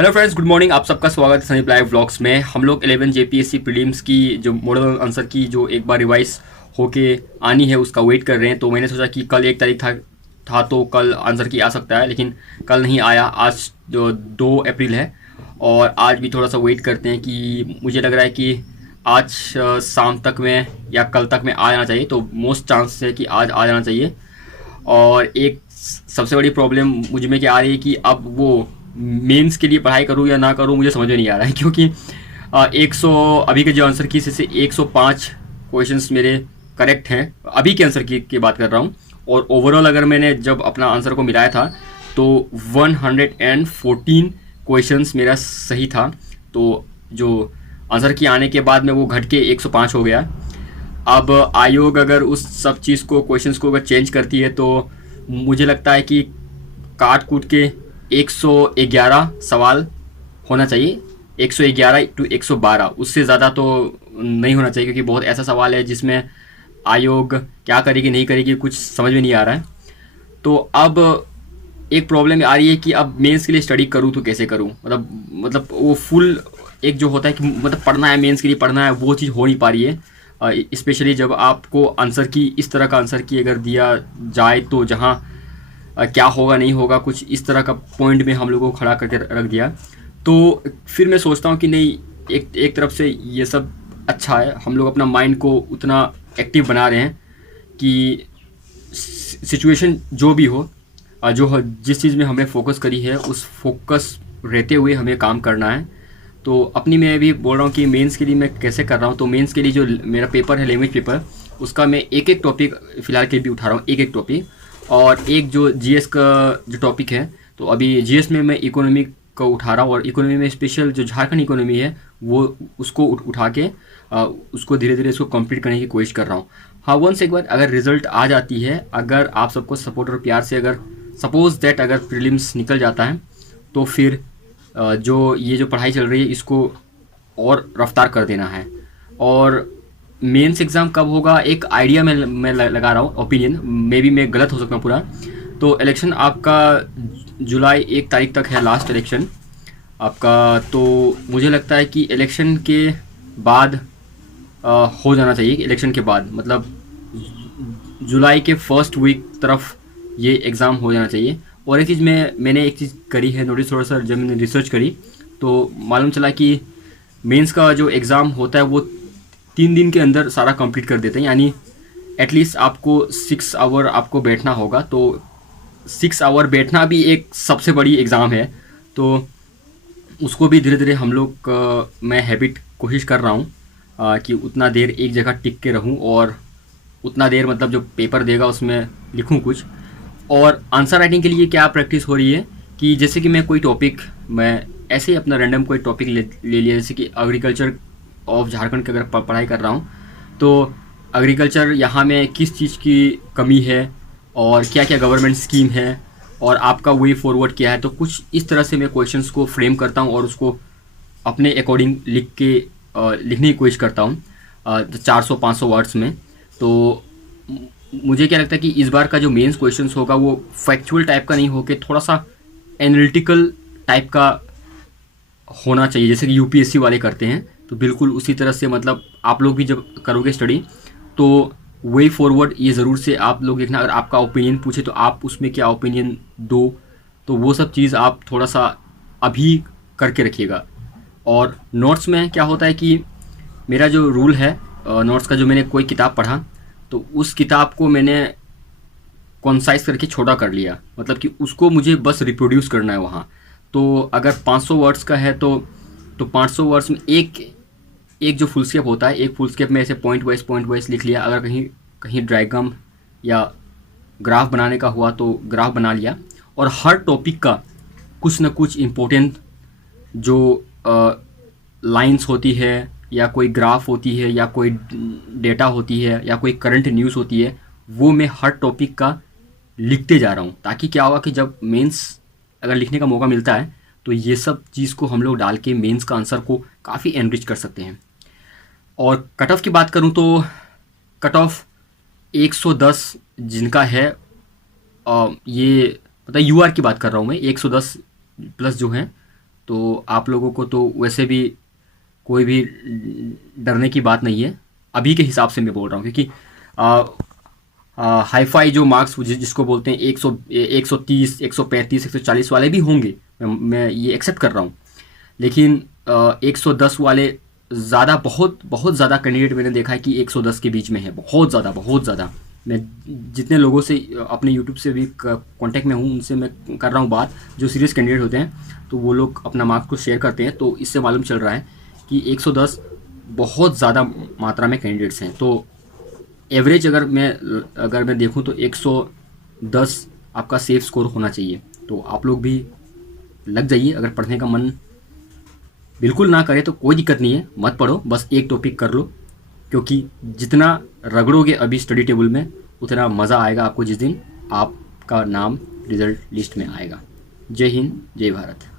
Hello friends, good morning. आप सबका स्वागत है सनी लाइव व्लॉग्स में। हम लोग 11 जेपीएससी प्रीलिम्स की जो मॉडल आंसर की जो एक बार रिवाइज होके आनी है उसका वेट कर रहे हैं। तो मैंने सोचा कि कल 1 तारीख था तो कल आंसर की आ सकता है, लेकिन कल नहीं आया। आज जो 2 अप्रैल है और आज भी थोड़ा सा वेट करते हैं कि मुझे लग रहा है कि आज शाम तक में या कल तक में आ जाना चाहिए। तो मोस्ट चांस है कि आज आ जाना चाहिए। और एक सबसे बड़ी प्रॉब्लम मुझ में क्या आ रही है कि अब वो मेंस के लिए पढ़ाई करूँ या ना करूँ, मुझे समझ में नहीं आ रहा है। क्योंकि 100 अभी के जो आंसर की से 105 क्वेश्चंस मेरे करेक्ट हैं। अभी के आंसर की बात कर रहा हूँ। और ओवरऑल अगर मैंने जब अपना आंसर को मिलाया था तो 114 क्वेश्चंस मेरा सही था। तो जो आंसर की आने के बाद में वो घट के 105 हो गया। अब आयोग अगर उस सब चीज़ को क्वेश्चंस को अगर चेंज करती है तो मुझे लगता है कि काट कूट के 111 सवाल होना चाहिए। 111 टू 112, उससे ज़्यादा तो नहीं होना चाहिए, क्योंकि बहुत ऐसा सवाल है जिसमें आयोग क्या करेगी नहीं करेगी कुछ समझ में नहीं आ रहा है। तो अब एक प्रॉब्लम आ रही है कि अब मेंस के लिए स्टडी करूँ तो कैसे करूँ। मतलब वो फुल एक जो होता है कि मतलब पढ़ना है, मेंस के लिए पढ़ना है, वो चीज़ हो नहीं पा रही है। स्पेशली जब आपको आंसर की इस तरह का आंसर की अगर दिया जाए तो जहाँ क्या होगा नहीं होगा कुछ इस तरह का पॉइंट में हम लोगों को खड़ा करके रख दिया। तो फिर मैं सोचता हूँ कि नहीं, एक तरफ से ये सब अच्छा है, हम लोग अपना माइंड को उतना एक्टिव बना रहे हैं कि सिचुएशन जो भी हो, जिस चीज़ में हमने फोकस करी है उस फोकस रहते हुए हमें काम करना है। तो अपनी मैं भी बोल रहा हूँ कि मेंस के लिए मैं कैसे कर रहा हूँ। तो मेंस के लिए जो मेरा पेपर है लैंग्वेज पेपर, उसका मैं एक एक टॉपिक फ़िलहाल के भी उठा रहा हूँ, एक एक टॉपिक। और एक जो जीएस का जो टॉपिक है, तो अभी जीएस में मैं इकोनॉमी को उठा रहा हूँ। और इकोनॉमी में स्पेशल जो झारखंड इकोनॉमी है वो उसको उठा के उसको धीरे धीरे इसको कंप्लीट करने की कोशिश कर रहा हूँ। हाँ, वंस एक बार अगर रिजल्ट आ जाती है, अगर आप सबको सपोर्ट और प्यार से अगर सपोज दैट अगर प्रीलिम्स निकल जाता है तो फिर जो ये जो पढ़ाई चल रही है इसको और रफ्तार कर देना है। और मेंस एग्ज़ाम कब होगा एक आइडिया मैं लगा रहा हूँ, ओपिनियन मे बी मैं गलत हो सकता हूँ पूरा। तो इलेक्शन आपका जुलाई 1 तारीख तक है, लास्ट इलेक्शन आपका। तो मुझे लगता है कि इलेक्शन के बाद हो जाना चाहिए। इलेक्शन के बाद मतलब जुलाई के फर्स्ट वीक तरफ ये एग्ज़ाम हो जाना चाहिए। और एक चीज़ मैंने एक चीज़ करी है नोटिस, थोड़ा सा जब मैंने रिसर्च करी तो मालूम चला कि मेंस का जो एग्ज़ाम होता है वो 3 दिन के अंदर सारा कंप्लीट कर देते हैं। यानी एटलीस्ट आपको 6 आवर आपको बैठना होगा। तो 6 आवर बैठना भी एक सबसे बड़ी एग्ज़ाम है। तो उसको भी धीरे धीरे हम लोग मैं हैबिट कोशिश कर रहा हूँ कि उतना देर एक जगह टिक के रहूँ और उतना देर मतलब जो पेपर देगा उसमें लिखूँ कुछ। और आंसर राइटिंग के लिए क्या प्रैक्टिस हो रही है कि जैसे कि मैं कोई टॉपिक, मैं ऐसे ही अपना रैंडम कोई टॉपिक ले लिया, जैसे कि एग्रीकल्चर ऑफ झारखंड की अगर पढ़ाई कर रहा हूँ तो एग्रीकल्चर यहाँ में किस चीज़ की कमी है और क्या क्या गवर्नमेंट स्कीम है और आपका वे फॉरवर्ड क्या है। तो कुछ इस तरह से मैं क्वेश्चंस को फ्रेम करता हूँ और उसको अपने अकॉर्डिंग लिखने की कोशिश करता हूँ 400-500 वर्ड्स में। तो मुझे क्या लगता है कि इस बार का जो मेंस क्वेश्चंस होगा वो फैक्चुअल टाइप का नहीं होकर थोड़ा सा एनालिटिकल टाइप का होना चाहिए, जैसे कि यूपीएससी वाले करते हैं। तो बिल्कुल उसी तरह से मतलब आप लोग भी जब करोगे स्टडी तो वे फॉरवर्ड ये ज़रूर से आप लोग देखना। अगर आपका ओपिनियन पूछे तो आप उसमें क्या ओपिनियन दो, तो वो सब चीज़ आप थोड़ा सा अभी करके रखिएगा। और नोट्स में क्या होता है कि मेरा जो रूल है नोट्स का, जो मैंने कोई किताब पढ़ा तो उस किताब को मैंने कॉन्साइज करके छोटा कर लिया, मतलब कि उसको मुझे बस रिप्रोड्यूस करना है वहाँ। तो अगर 500 वर्ड्स का है तो 500 वर्ड्स में एक एक जो फुल स्केप होता है, एक फुल स्केप में ऐसे पॉइंट वाइज लिख लिया। अगर कहीं कहीं डायग्राम या ग्राफ बनाने का हुआ तो ग्राफ बना लिया। और हर टॉपिक का कुछ ना कुछ इम्पोर्टेंट जो लाइंस होती है या कोई ग्राफ होती है या कोई डेटा होती है या कोई करंट न्यूज़ होती है, वो मैं हर टॉपिक का लिखते जा रहा हूँ। ताकि क्या होगा कि जब मेंस अगर लिखने का मौका मिलता है तो ये सब चीज़ को हम लोग डाल के मेंस का आंसर को काफ़ी एनरिच कर सकते हैं। और कट ऑफ की बात करूँ तो कट ऑफ 110 जिनका है, ये पता यूआर की बात कर रहा हूँ मैं, 110 प्लस जो है तो आप लोगों को तो वैसे भी कोई भी डरने की बात नहीं है, अभी के हिसाब से मैं बोल रहा हूँ, क्योंकि हाई फाई जो मार्क्स जिसको बोलते हैं 130 135 140 वाले भी होंगे, मैं ये एक्सेप्ट कर रहा हूँ। लेकिन 110 वाले ज़्यादा, बहुत बहुत ज़्यादा कैंडिडेट मैंने देखा है कि 110 के बीच में है, बहुत ज़्यादा बहुत ज़्यादा। मैं जितने लोगों से अपने यूट्यूब से भी कांटेक्ट में हूँ, उनसे मैं कर रहा हूँ बात, जो सीरियस कैंडिडेट होते हैं, तो वो लोग अपना मार्क्स को शेयर करते हैं, तो इससे मालूम चल रहा है कि 110 बहुत ज़्यादा मात्रा में कैंडिडेट्स हैं। तो एवरेज अगर मैं देखूं तो 110 आपका सेफ स्कोर होना चाहिए। तो आप लोग भी लग जाइए, अगर पढ़ने का मन बिल्कुल ना करे तो कोई दिक्कत नहीं है, मत पढ़ो, बस एक टॉपिक कर लो, क्योंकि जितना रगड़ोगे अभी स्टडी टेबल में, उतना मज़ा आएगा आपको जिस दिन आपका नाम रिजल्ट लिस्ट में आएगा। जय हिंद, जय भारत।